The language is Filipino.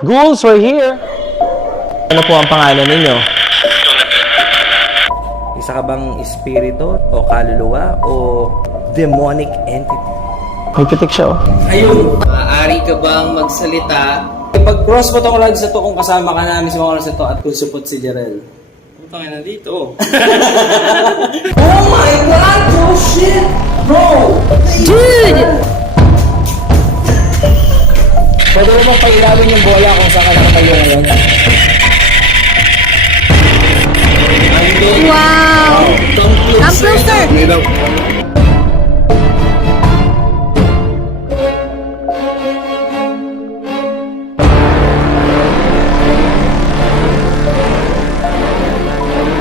Ghouls are here! Ano po ang pangalan ninyo? Isa ka bang espiritu o kaluluwa o demonic entity? May pitik siya, oh. Ayun, maaari ka bang magsalita? Pag-cross mo tong rods na to kung kasama ka namin sa mga oras na to at kung support si Jarel. Ang tangin na dito. Oh my God! Oh shit! Bro! Dude! Pwede mo bang pailawin yung bola kung saan ka nakatayo ngayon? Wow! Come closer!